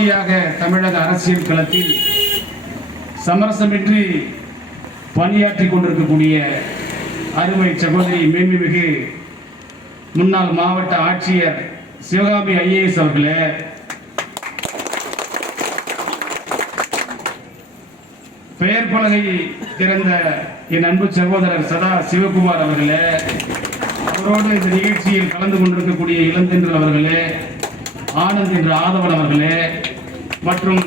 தமிழக அரசியல் களத்தில் சமரசமின்றி பணியாற்றிக் கொண்டிருக்கக்கூடிய அருமை சகோதரி மேன்மிகு முன்னாள் மாவட்ட ஆட்சியர் சிவகாமி IAS அவர்களே, பெயர் பலகை திறந்த என் அன்பு சகோதரர் சதா சிவகுமார் அவர்களே, அவரோடு இந்த நிகழ்ச்சியில் கலந்து கொண்டிருக்கக்கூடிய இளந்தென்றல் அவர்களே, ஆனந்த் என்ற ஆதவன் அவர்களே மற்றும்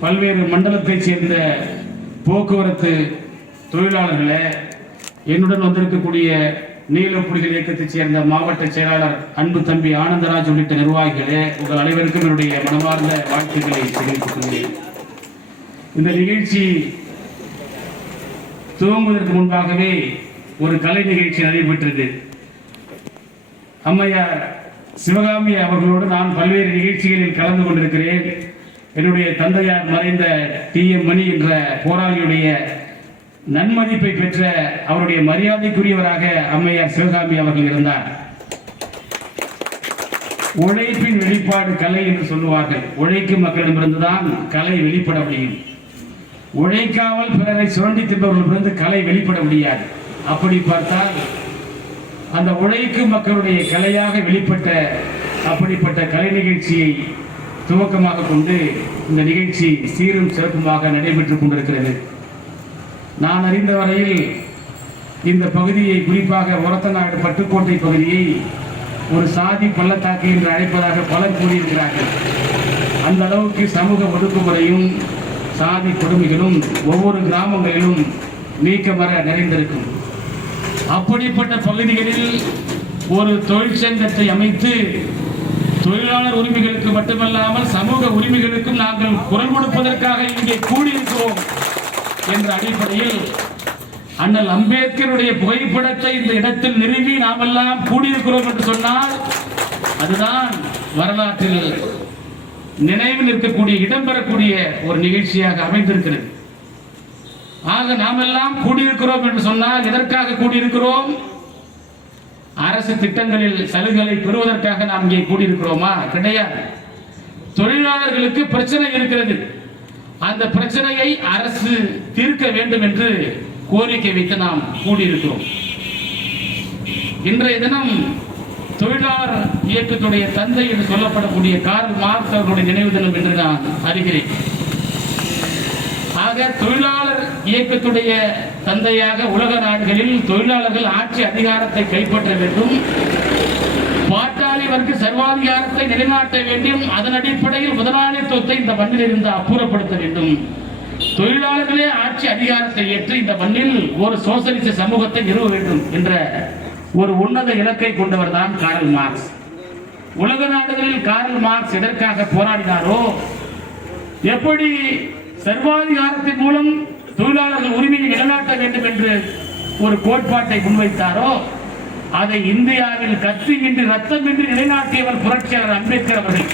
பல்வேறு மண்டலத்தைச் சேர்ந்த போக்குவரத்து தொழிலாளர்களே, என்னுடன் வந்திருக்கக்கூடிய நீலப்புலிகள் இயக்கத்தைச் சேர்ந்த மாவட்ட செயலாளர் அன்பு தம்பி ஆனந்தராஜ் உள்ளிட்ட நிர்வாகிகளே, உங்கள் அனைவருக்கும் என்னுடைய மனமார்ந்த வாழ்த்துக்களை தெரிவித்துக் கொள்கிறேன். இந்த நிகழ்ச்சி துவங்குவதற்கு முன்பாகவே ஒரு கலை நிகழ்ச்சி நடைபெற்றது. அம்மையார் சிவகாமி அவர்களோடு நான் பல்வேறு நிகழ்ச்சிகளில் கலந்து கொண்டிருக்கிறேன். என்னுடைய தந்தையார் மறைந்த TM மணி என்ற போராளியுடைய நன்மதிப்பை பெற்ற அவருடைய மரியாதைக்குரியவராக அம்மையார் சிவகாமி அவர்கள் இருந்தார். உழைப்பின் வெளிப்பாடு கலை என்று சொல்லுவார்கள். உழைக்கும் மக்களிடமிருந்துதான் கலை வெளிப்பட முடியும். உழைக்காமல் பிறரை சுரண்டி தின்பவர்களிடமிருந்து கலை வெளிப்பட முடியாது. அப்படி பார்த்தால் அந்த உழைக்கும் மக்களுடைய கலையாக வெளிப்பட்ட அப்படிப்பட்ட கலை நிகழ்ச்சியை துவக்கமாக கொண்டு இந்த நிகழ்ச்சி சீரும் சிறப்புமாக நடைபெற்றுக் கொண்டிருக்கிறது. நான் அறிந்த வரையில் இந்த பகுதியை, குறிப்பாக ஒரத்தநாடு பட்டுக்கோட்டை பகுதியை ஒரு சாதி பள்ளத்தாக்கு என்று அழைப்பதாக பலர் கூறியிருக்கிறார்கள். அந்த அளவுக்கு சமூக ஒடுக்குமுறையும் சாதி கொடுமைகளும் ஒவ்வொரு கிராமங்களிலும் நீக்கமர நிறைந்திருக்கும். அப்படிப்பட்ட பகுதிகளில் ஒரு தொழிற்சங்கத்தை அமைத்து தொழிலாளர் உரிமைகளுக்கு மட்டுமல்லாமல் சமூக உரிமைகளுக்கும் நாங்கள் குரல் கொடுப்பதற்காக இங்கே கூடியிருக்கிறோம் என்ற அடிப்படையில் அண்ணல் அம்பேத்கருடைய புகைப்படத்தை இந்த இடத்தில் நிறுவி நாமெல்லாம் கூடியிருக்கிறோம் என்று சொன்னால் அதுதான் வரலாற்றில் நினைவில் இருக்கக்கூடிய, இடம்பெறக்கூடிய ஒரு நிகழ்ச்சியாக அமைந்திருக்கிறது. ஆக நாமெல்லாம் கூடியிருக்கிறோம் என்று சொன்னால் எதற்காக கூடியிருக்கிறோம்? அரசு திட்டங்களில் சலுகைகளை பெறுவதற்காக நாம் இங்கே கூடியிருக்கிறோமா? கிடையாது. தொழிலாளர்களுக்கு பிரச்சனை இருக்கிறது. அந்த பிரச்சனையை அரசு தீர்க்க வேண்டும் என்று கோரிக்கை வைத்து நாம் கூடியிருக்கிறோம். இன்றைய தினம் தொழிலாளர் இயக்கத்துடைய தந்தை என்று சொல்லப்படக்கூடிய கார்ல் மார்க்ஸ் அவர்களுடைய நினைவு தினம் என்று நான் அறிகிறேன். ஆக தொழிலாளர் இயக்கத்துடைய தந்தையாக உலக நாடுகளில் தொழிலாளர்கள் ஆட்சி அதிகாரத்தை கைப்பற்ற வேண்டும், பாட்டாளி வர்க்க சர்வாதிகாரத்தை நிலைநாட்ட வேண்டும், அதன் அடிப்படையில் முதலாளித்துவத்தை இந்த மண்ணில் இருந்து அப்புறப்படுத்த வேண்டும், தொழிலாளர்களே ஆட்சி அதிகாரத்தை ஏற்று இந்த மண்ணில் ஒரு சோசலிச சமூகத்தை நிறுவ வேண்டும் என்ற ஒரு உன்னத இலக்கை கொண்டவர் தான் கார்ல் மார்க்ஸ். உலக நாடுகளில் கார்ல் மார்க்ஸ் எதற்காக போராடினாரோ, எப்படி சர்வாதிகாரத்தின் மூலம் தொழிலாளர்கள் உரிமையை நிலைநாட்ட வேண்டும் என்று ஒரு கோட்பாட்டை முன்வைத்தாரோ, அதை இந்தியாவில் கத்தியின்றி ரத்தமின்றி நிலைநாட்டியவர் புரட்சியாளர் அம்பேத்கர் அவர்கள்.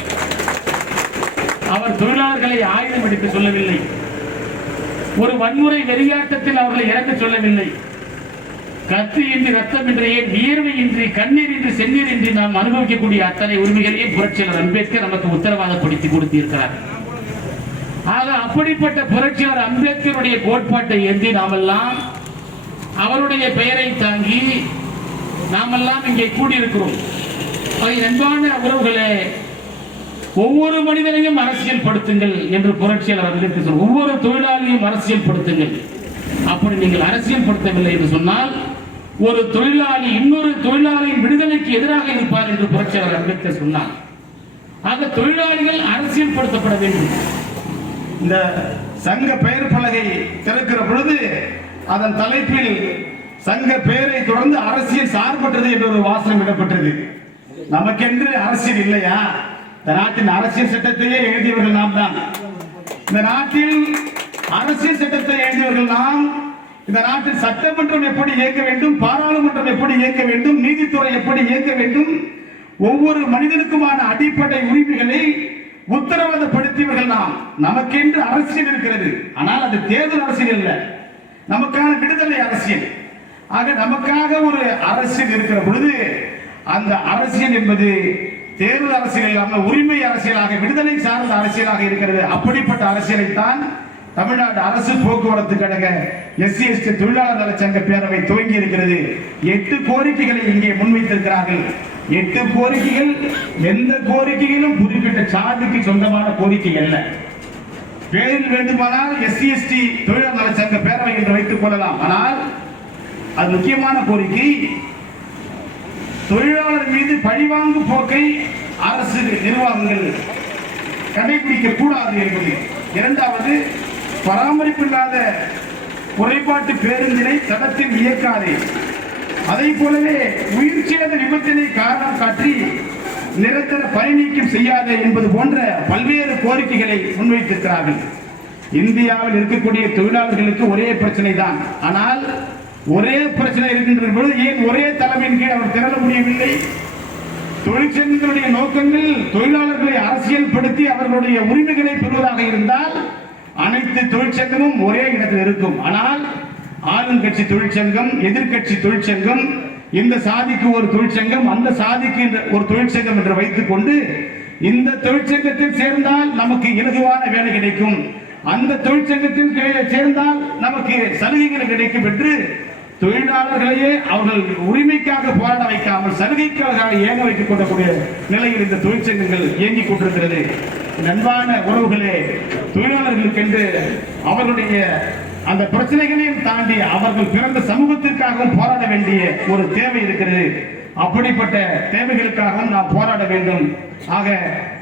அவர் தொழிலாளர்களை ஆயுதம் எடுக்க சொல்லவில்லை, ஒரு வன்முறை வெறியாட்டத்தில் அவர்களை இறக்க சொல்லவில்லை. கத்தியின்றி ரத்தமின்றியே, வியர்வையின்றி, கண்ணீரின்றி, செந்நீரின்றி நாம் அனுபவிக்கக்கூடிய அத்தனை உரிமைகளையும் புரட்சியாளர் அம்பேத்கர் நமக்கு உத்தரவாதப்படுத்தி கொடுத்திருக்கிறார். ஆக அப்படிப்பட்ட புரட்சியாளர் அம்பேத்கருடைய கோட்பாட்டை ஏந்தி நாமெல்லாம் அவருடைய பெயரை தாங்கி நாமெல்லாம் இங்கே கூடியிருக்கிறோம். அன்பான உறவுகளே, ஒவ்வொரு மனிதனையும் அரசியல் படுத்துங்கள் என்று புரட்சியாளர் அம்பேத்கர் சொல்வார். ஒவ்வொரு தொழிலாளியும் அரசியல் படுத்துங்கள். அப்படி நீங்கள் அரசியல் படுத்தவில்லை என்று சொன்னால் ஒரு தொழிலாளி இன்னொரு தொழிலாளியின் விடுதலைக்கு எதிராக இருப்பார் என்று புரட்சியாளர் அம்பேத்கர் சொன்னார். ஆக தொழிலாளிகள் அரசியல் படுத்தப்பட வேண்டும். இந்த சங்க பெயர் பலகை திறக்கிற பொழுது அதன் தலைப்பில் சங்க பெயரை தொடர்ந்து அரசியல் சார்பற்றது என்ற ஒரு வாசகம் இடப்பட்டது. நமக்கென்று அரசியல் இல்லையா? இந்த நாட்டின் அரசியல் சட்டத்தையே எழுதியவர்கள் நாம் தான். இந்த நாட்டில் அரசியல் சட்டத்தை எழுதியவர்கள் நாம். இந்த நாட்டில் சட்டமன்றம் எப்படி இயக்க வேண்டும், பாராளுமன்றம் எப்படி இயக்க வேண்டும், நீதித்துறை எப்படி இயக்க வேண்டும், ஒவ்வொரு மனிதனுக்குமான அடிப்படை உரிமைகளை உத்தரவாதப்படுத்தியவர்கள் நாம். நமக்கென்று அரசியல் இருக்கிறது, ஆனால் அது தேர்தல் அரசியல் அல்ல, நமக்கான விடுதலை அரசியல். ஆக நமக்காக ஒரு அரசியல் இருக்கிற பொழுது அந்த அரசியல் என்பது தேர்தல் அரசியல் இல்லாமல் உரிமை அரசியலாக, விடுதலை சார்ந்த அரசியலாக இருக்கிறது. அப்படிப்பட்ட அரசியலை தான் தமிழ்நாடு அரசு போக்குவரத்து கழக SC/ST தொழிலாளர் நல சங்க பேரவை துவங்கி இருக்கிறது. 8 கோரிக்கைகளை இங்கே முன்வைத்திருக்கிறார்கள். 8 கோரிக்கைகள் எந்த கோரிக்கையிலும் குறிப்பிட்ட சாதிக்கு சொந்தமான கோரிக்கை அல்ல. பேரில் வேண்டுமானால் SC/ST தொழிலாளர் நல சங்க பேரவை என்று வைத்துக் கொள்ளலாம். ஆனால் அது முக்கியமான கோரிக்கை. தொழிலாளர் மீது பழிவாங்கும் போக்கை அரசு நிர்வாகங்கள் கடைபிடிக்க கூடாது என்பது. இரண்டாவது, பராமரிப்பில்லாத குறைபாட்டு பேருந்தினை தடத்தில் இயக்காதே. அதை போலவே உயிர் சேத விபத்தினை காரணம் காட்டி நிரந்தர பணி நீக்கம் செய்யாதே என்பது போன்ற பல்வேறு கோரிக்கைகளை முன்வைத்திருக்கிறார்கள். இந்தியாவில் இருக்கக்கூடிய தொழிலாளர்களுக்கு ஒரே பிரச்சனை தான். ஆனால் ஒரே பிரச்சனை இருக்கின்ற பொழுது ஏன் ஒரே தலைமையின் கீழ் அவர் திரள முடியவில்லை? தொழிற்சங்கங்களுடைய நோக்கங்கள் தொழிலாளர்களை அரசியல்படுத்தி அவர்களுடைய உரிமைகளை பெறுவதாக இருந்தால் அனைத்து தொழிற்சங்கமும் ஒரே இடத்தில் இருக்கும். ஆனால் ஆளுங்கட்சி தொழிற்சங்கம், எதிர்கட்சி தொழிற்சங்கம், இந்த சாதிக்கு ஒரு தொழிற்சங்கம், அந்த சாதிக்கு ஒரு தொழிற்சங்கம் என்று வைத்துக் கொண்டு இந்த தொழிற்சங்கத்தில் சேர்ந்தால் நமக்கு இலகுவான வேலை கிடைக்கும், அந்த தொழிற்சங்கத்தில் சேர்ந்தால் நமக்கு சலுகைகள் கிடைக்கும் என்று தொழிலாளர்களையே அவர்கள் உரிமைக்காக போராட வைக்காமல் சலுகைக்காக இயங்க வைத்துக் கொள்ளக்கூடிய நிலையில் இந்த தொழிற்சங்கங்கள் இயங்கிக் கொண்டிருக்கிறது. அன்பான உறவுகளே, தொழிலாளர்களுக்கென்று அவர்களுடைய அந்த பிரச்சனைகளையும் தாண்டி அவர்கள் பிறந்த சமூகத்திற்காகவும் போராட வேண்டிய ஒரு தேவை இருக்கிறது. அப்படிப்பட்ட தேவைகளுக்காகவும் நாம் போராட வேண்டும். ஆக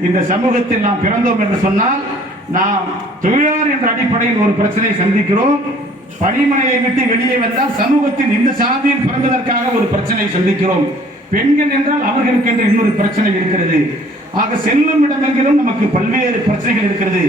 இந்த சமூகத்தில் நாம் பிறந்தோம் என்று சொன்னால் நாம் தொழிலாளர் என்ற அடிப்படையில் ஒரு பிரச்சனை சந்திக்கிறோம். பணிமனையை விட்டு வெளியே வந்தால் சமூகத்தின் இந்த சாதியில் பிறந்ததற்காக ஒரு பிரச்சனை சந்திக்கிறோம். பெண்கள் என்றால் அவர்களுக்கு என்று இன்னொரு பிரச்சனை இருக்கிறது. ஆக செல்லும் இடமெங்கிலும் நமக்கு பல்வேறு பிரச்சனைகள் இருக்கிறது.